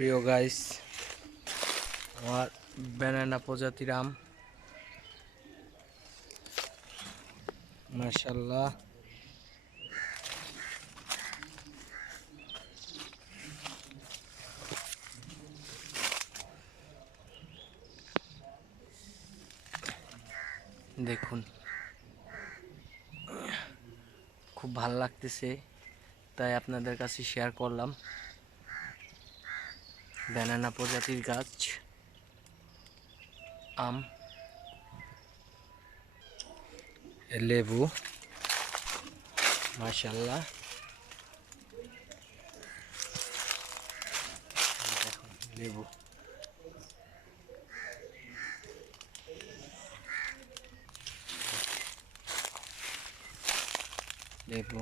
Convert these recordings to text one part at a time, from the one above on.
প্রিয় গাইস, আমার ব্যানানা প্রজাতির আম, মাশাআল্লাহ। দেখুন, খুব ভালো লাগতেছে, তাই আপনাদের কাছে শেয়ার করলাম। ব্যানানা প্রজাতির গাছ আম, লেবু, মাশাআল্লাহ। দেখুন লেবু, লেবু,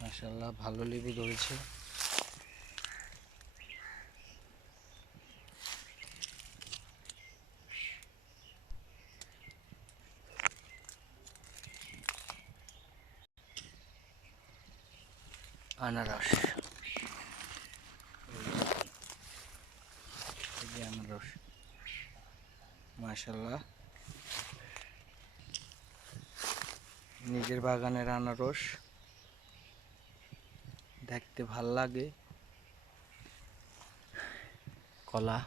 মাশাআল্লাহ, ভালো লেবু ধরেছে। আনারস, আনারস, মাশাআল্লাহ, নিজের বাগানের আনারস দেখতে ভাল লাগে। কলা,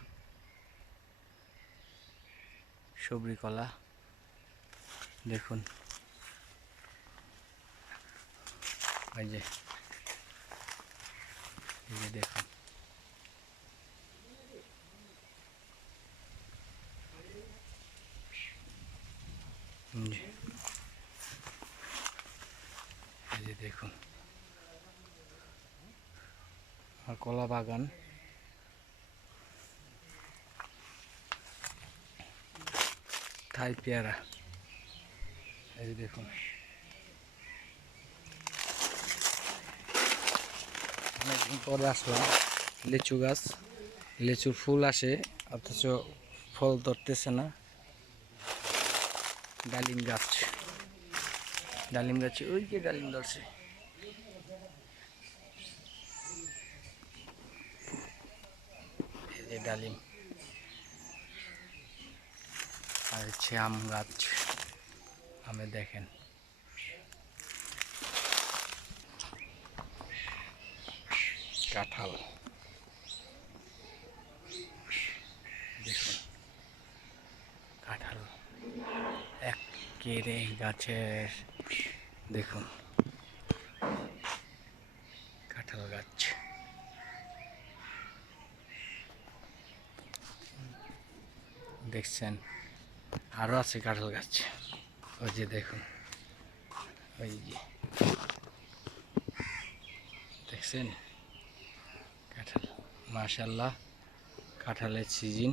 সবরি কলা, দেখুন, এই যে দেখুন, এই যে দেখুন আর কলা বাগান। থাই পেয়ারা, এই যে দেখুন, অনেকদিন পরে আসলাম। লিচু গাছ, লিচুর ফুল আসে অথচ ফল ধরতেছে না। ডালিম গাছ, ডালিম গাছে ওই যে ডালিম ধরছে, এই যে ডালিম। আর হচ্ছে আম গাছ, আমে দেখেন কাঁঠাল, দেখুন কাঁঠাল এক কেড়ে গাছের, দেখুন কাঁঠাল গাছ, দেখছেন আরো আছে কাঁঠাল গাছ, ওই যে দেখুন, ওই যে দেখছেন কাঁঠাল। মাশাআল্লাহ, কাঁঠালের সিজন।